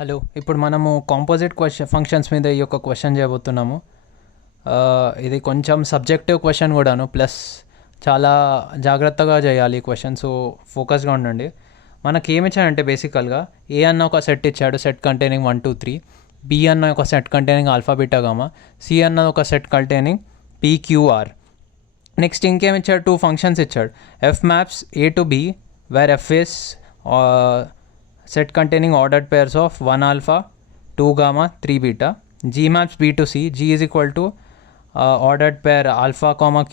Hello, ఇప్పుడు మనము composite functions మీద ఈ యొక్క క్వశ్చన్ చేయబోతున్నాము. ఇది కొంచెం సబ్జెక్టివ్ క్వశ్చన్ కూడాను, ప్లస్ చాలా జాగ్రత్తగా చేయాలి ఈ క్వశ్చన్. సో ఫోకస్గా ఉండండి. మనకి ఏమి ఇచ్చాడంటే బేసికల్గా ఏ అన్న ఒక సెట్ ఇచ్చాడు, సెట్ కంటైనింగ్ 1 2 3. బి అన్న ఒక set containing alpha beta gamma. C అన్న ఒక సెట్ కంటైనింగ్ PQR. నెక్స్ట్ ఇంకేమి ఇచ్చాడు, 2 ఫంక్షన్స్ ఇచ్చాడు. F maps A to B where F is set containing ordered pairs of 1 alpha, 2 gamma, 3 beta. G maps B to C. G is equal to ordered pair alpha comma Q,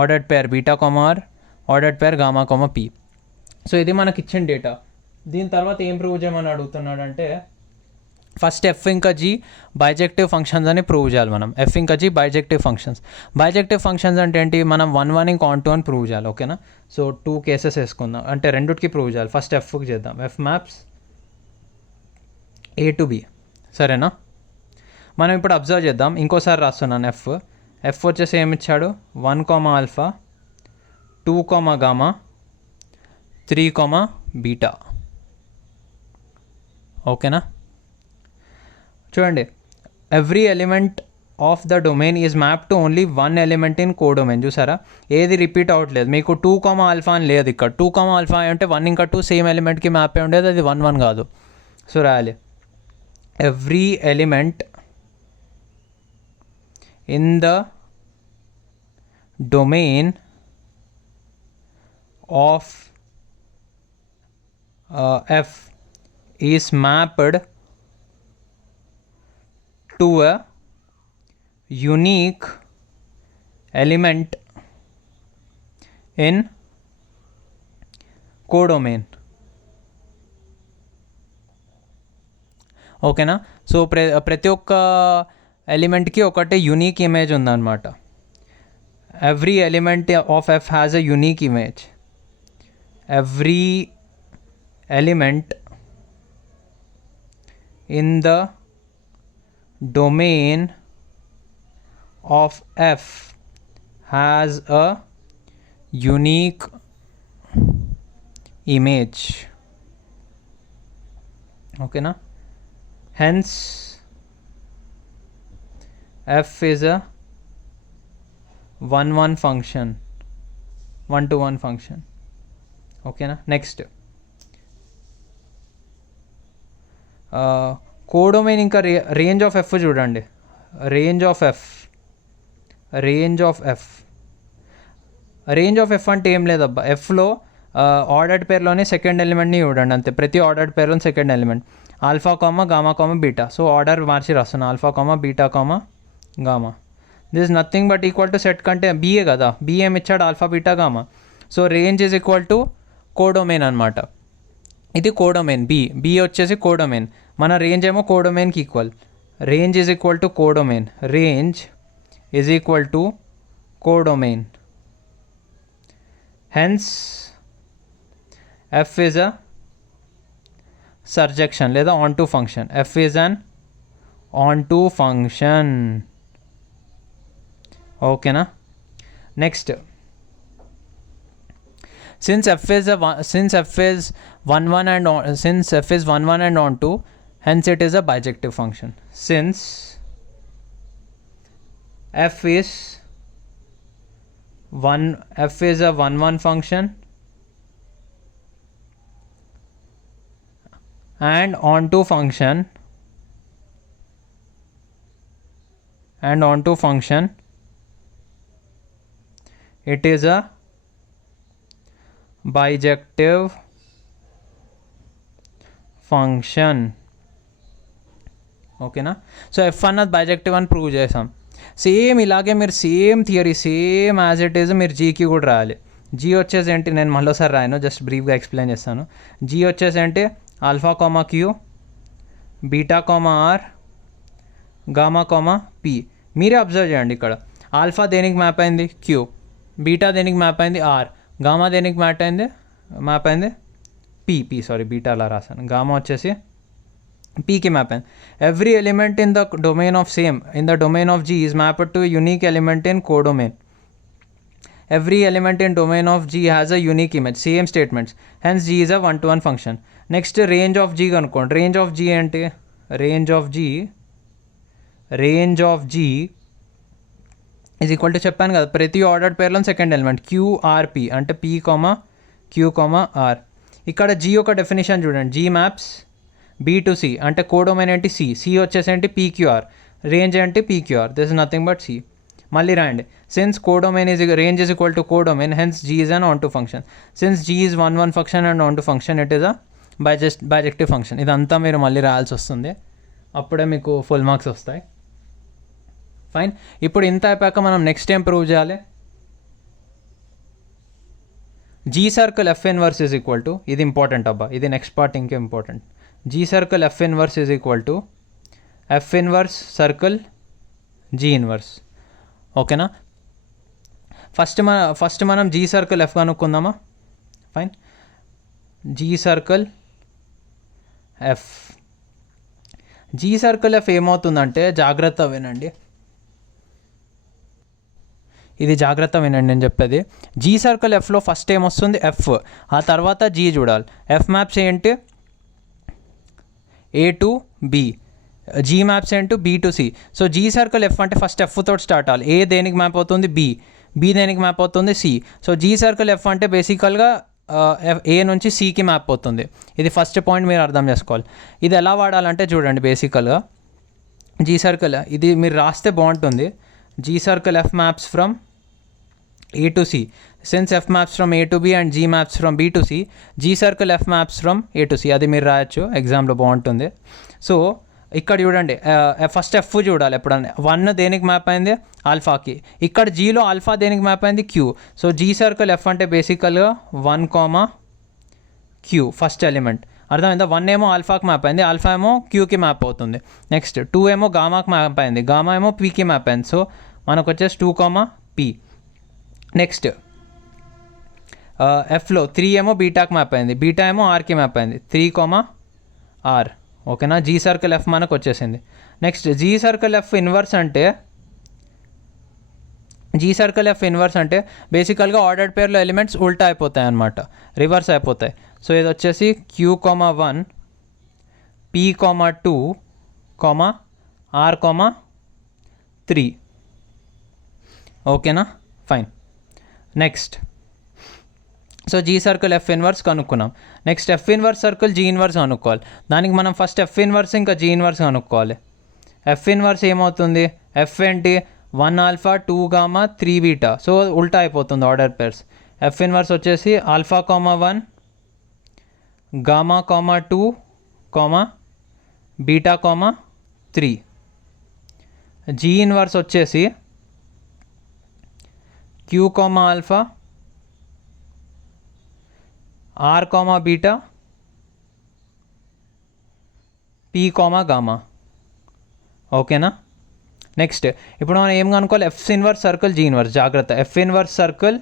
ordered pair beta comma R, ordered pair gamma comma P. So ఇది మనకి ఇచ్చిన డేటా. దీని తర్వాత ఏం prove చేయమని అడుగుతున్నాడంటే first F ఇంకా జీ బైజెక్టివ్ ఫంక్షన్స్ అని ప్రూవ్ చేయాలి మనం. ఎఫ్ ఇంకా G bijective functions. Bijective functions అంటే ఏంటి, మనం 1 1 ఇంక ఆన్ 2 అని ప్రూవ్ చేయాలి. ఓకేనా? సో 2 కేసెస్ వేసుకుందాం, అంటే రెండుకి ప్రూవ్ చేయాలి. ఫస్ట్ ఎఫ్కి చేద్దాం. F maps A to B. సరేనా? మనం ఇప్పుడు అబ్జర్వ్ చేద్దాం. ఇంకోసారి రాస్తున్నాను. ఎఫ్ వచ్చేసి ఏమి ఇచ్చాడు, 1 comma alpha, 2 comma gamma, 3 comma beta. ఓకేనా? చూడండి, every element of the domain is map to only 1 element in codomain. చూసారా, ఏది రిపీట్ అవ్వట్లేదు. మీకు 2 కామా ఆల్ఫా అని లేదు ఇక్కడ. 2 కామా ఆల్ఫా అంటే 1 ఇంకా 2 సేమ్ ఎలిమెంట్కి మ్యాప్ అయి ఉండేది, అది 1 1 కాదు. సో రాయాలి, every element in the domain of F is mapped to a unique element in codomain. ఓకేనా? సో ప్రతి ఒక్క ఎలిమెంట్కి ఒకటి యూనిక్ ఇమేజ్ ఉందన్నమాట. Every element of F has a unique image. Every element in the domain of F has a unique image. Okay na? Hence F is a 1 1 function, 1 to 1 function. Okay na? Next, codomain ఇంకా range of F చూడండి. Range of F అంటే ఏం లేదబ్బా. ఎఫ్లో ordered పేర్లోనే second ఎలిమెంట్ని చూడండి అంతే. ప్రతి ordered పేర్లో second element alpha comma gamma comma beta. So order మార్చి రాస్తున్నా, alpha comma beta comma gamma. This is nothing but equal to set కంటే బిఏ కదా. బిఏ ఏమి ఇచ్చాడు, alpha beta gamma. So range is equal to codomain అనమాట. ఇది codomain. B వచ్చేసి codomain. మన రేంజ్ ఏమో కోడొమైన్కి equal. Range is equal to codomain. Range is equal to codomain. Hence F is a surjection లేదా on to function. F is an onto function. ఓకేనా? Next, since f is 1 1 and on 2, hence it is a bijective function. Since f is a 1 1 function and onto function, it is a bijective function. ఓకేనా? So F అన్నది bijective అని prove చేసాం. Same ఇలాగే మీరు same theory same as it is మీరు జీకి కూడా రాయాలి. జీ వచ్చేసి ఏంటి, నేను మళ్ళీసారి రాయను, జస్ట్ బ్రీఫ్గా ఎక్స్ప్లెయిన్ చేస్తాను. జీ వచ్చేసి ఏంటి, alpha comma Q, beta comma R, gamma comma P. మీరే అబ్జర్వ్ చేయండి, ఇక్కడ ఆల్ఫా దేనికి మ్యాప్ అయింది, క్యూ. బీటా దేనికి మ్యాప్ అయింది, ఆర్. గామా దేనికి మ్యాప్ అయింది పీ. సారీ, బీటా అలా రాశాను. గామా వచ్చేసి పీకి మ్యాప్ అయింది. Every element in the domain of G is mapped to unique element in codomain. Every element in domain of G has a unique image. Same statements. Hence G is a one-to-one function. Next range of G కనుక్కోండి. Range of G ఏంటి? Range of G is equal to చెప్పాను కదా, ప్రతి ordered పేర్లో second element QRP అంటే P comma Q comma R. ఇక్కడ G యొక్క definition చూడండి, G maps B to C అంటే కోడొమైన్ ఏంటి సి, సి వచ్చేసి ఏంటి పీక్యూఆర్, రేంజ్ ఏంటి PQR, this is nothing but C. మళ్ళీ రాయండి, since codomain is range is equal to codomain hence G is an onto function. Since G is one function and onto function it is a bijective function. ఇదంతా మీరు మళ్ళీ రాయాల్సి వస్తుంది, అప్పుడే మీకు full marks వస్తాయి. Fine. ఇప్పుడు ఇంత అయిపోయాక మనం నెక్స్ట్ ఏం ప్రూవ్ చేయాలి? G circle F inverse is equal to, ఇది ఇంపార్టెంట్ అబ్బా, ఇది నెక్స్ట్ పార్ట్ ఇంకా important. G circle F inverse is equal to F inverse circle G inverse. ఓకేనా? ఫస్ట్ మనం జీ సర్కిల్ ఎఫ్ కనుక్కుందామా? Fine. G circle F, G circle F ఏమవుతుందంటే, జాగ్రత్త వినండి, ఇది జాగ్రత్త వినండి నేను చెప్పేది. జీ సర్కిల్ ఎఫ్లో ఫస్ట్ ఏమొస్తుంది? ఎఫ్, ఆ తర్వాత జీ చూడాలి. ఎఫ్ మ్యాప్స్ ఏంటి? A to B, G maps ఏంటి? B to C. So G circle F అంటే ఫస్ట్ ఎఫ్ తోటి స్టార్ట్ అవ్వాలి. ఏ దేనికి మ్యాప్ అవుతుంది? బి, బి దేనికి మ్యాప్ అవుతుంది? C. So G circle F అంటే బేసికల్గా ఏ నుంచి సికి మ్యాప్ అవుతుంది. ఇది ఫస్ట్ పాయింట్ మీరు అర్థం చేసుకోవాలి. ఇది ఎలా వాడాలంటే చూడండి, బేసికల్గా జీ సర్కిల్ ఇది మీరు రాస్తే బాగుంటుంది. G circle F maps from A to C, since F maps from A to B and G maps from B to C, G circle F maps from A to C. అది మీరు రాయొచ్చు, ఎగ్జామ్లో బాగుంటుంది. So ఇక్కడ చూడండి, first F చూడాలి ఎప్పుడన్నా. 1 దేనికి మ్యాప్ అయింది? ఆల్ఫాకి. ఇక్కడ జీలో ఆల్ఫా దేనికి మ్యాప్ అయింది? Q. So G circle F అంటే బేసికల్గా 1, క్యూ ఫస్ట్ ఎలిమెంట్. అర్థమైందా? 1 ఏమో ఆల్ఫాకి మ్యాప్ అయింది, ఆల్ఫా ఏమో క్యూకి మ్యాప్ అవుతుంది. నెక్స్ట్ 2 ఏమో గామాకి మ్యాప్ అయింది, గామా ఏమో పీకి మ్యాప్ అయింది. సో మనకు వచ్చేసి 2, పీ. నెక్స్ట్ ఎఫ్లో 3 ఏమో బీటాకి మ్యాప్ అయింది, బీటా ఏమో ఆర్కి మ్యాప్ అయింది, 3, ఆర్. ఓకేనా? జీ సర్కిల్ ఎఫ్ మనకు వచ్చేసింది. Next G circle F inverse అంటే, జీ సర్కిల్ ఎఫ్ ఇన్వర్స్ అంటే బేసికల్గా ఆర్డర్డ్ పేర్లో ఎలిమెంట్స్ ఉల్టా అయిపోతాయి అన్నమాట, రివర్స్ అయిపోతాయి. సో ఇది వచ్చేసి క్యూ, 1, పీ, 2, ఆర్, 3. ఓకేనా? Fine. Next so G circle F inverse కనుక్కున్నాం. Next F inverse circle G inverse కనుక్కోవాలి. దానికి మనం ఫస్ట్ ఎఫ్ ఇన్వర్స్ ఇంకా జీ ఇన్వర్స్ కనుక్కోవాలి. ఎఫ్ ఇన్వర్స్ ఏమవుతుంది? ఎఫ్ ఏంటి? 1 ఆల్ఫా 2 గామా 3 బీటా. సో ఉల్టా అయిపోతుంది ఆర్డర్ పేర్స్. ఎఫ్ ఇన్వర్స్ వచ్చేసి alpha, 1, gamma, 2, beta, 3. G inverse వచ్చేసి Q, alpha, R, beta, P, gamma. ఓకేనా? నెక్స్ట్ ఇప్పుడు మనం ఏం కనుక్కోవాలి? F inverse circle G inverse. జాగ్రత్త, F inverse circle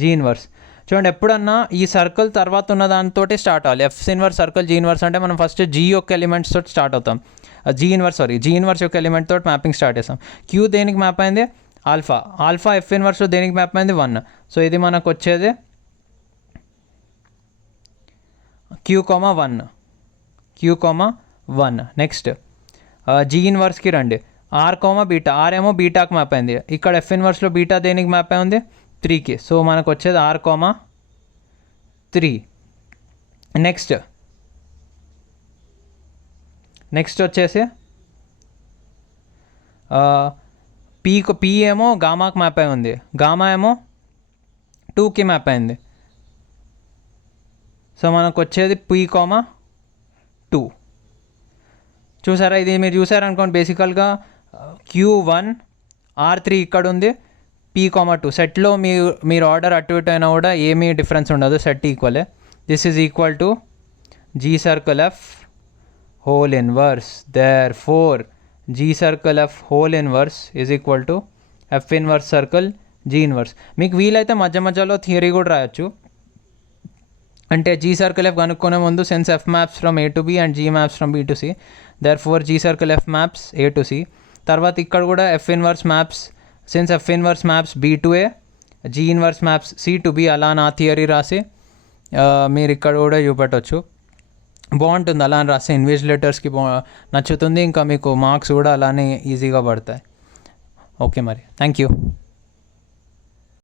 G inverse. చూడండి, ఎప్పుడన్నా ఈ సర్కిల్ తర్వాత ఉన్న దానితో స్టార్ట్ అవ్వాలి. F inverse circle G inverse అంటే మనం ఫస్ట్ జీ యొక్క ఎలిమెంట్స్ తోటి స్టార్ట్ అవుతాం. జీ ఇన్వర్స్ యొక్క ఎలిమెంట్ తోటి మ్యాపింగ్ స్టార్ట్ చేస్తాం. క్యూ దేనికి మ్యాప్ అయింది? ఆల్ఫా. ఆల్ఫా ఎఫ్ ఇన్వర్స్లో దేనికి మ్యాప్ అయింది? 1. సో ఇది మనకు వచ్చేది క్యూ, 1. నెక్స్ట్ జీ ఇన్వర్స్కి రండి. Are, beta. ఆర్ ఏమో బీటాకి మ్యాప్ అయింది. ఇక్కడ ఎఫ్ ఇన్వర్స్లో బీటా దేనికి మ్యాప్ అయింది? 3కి. సో మనకు వచ్చేది ఆర్, 3. నెక్స్ట్ వచ్చేసి పీ ఏమో గామాకి మ్యాప్ అయి ఉంది, గామా ఏమో 2కి మ్యాప్ అయింది. సో మనకు వచ్చేది పీ, 2. చూసారా? ఇది మీరు చూసారనుకోండి, బేసికల్గా Q1 R3 ఇక్కడ ఉంది, P, 2 సెట్లో మీరు ఆర్డర్ అటు ఇటు అయినా కూడా ఏమీ డిఫరెన్స్ ఉండదు, సెట్ ఈక్వలే. This is equal to G circle F whole inverse. Therefore G circle F whole inverse is equal to F inverse circle G inverse. మీకు వీలైతే మధ్య మధ్యలో థియరీ కూడా రాయొచ్చు. అంటే G circle F కనుక్కునే ముందు since F maps from A to B and G maps from B to C, therefore G circle F maps A to C. తర్వాత ఇక్కడ కూడా F inverse maps, since F inverse maps B to A, G inverse maps C to B, అలా నా theory రాసి మీరు ఇక్కడ కూడా చూపెట్టవచ్చు. బాగుంటుంది. అలా అని రాస్తే ఇన్విజిలేటర్స్కి నచ్చుతుంది, ఇంకా మీకు మార్క్స్ కూడా అలానే ఈజీగా పడతాయి. ఓకే మరి, థ్యాంక్ యూ.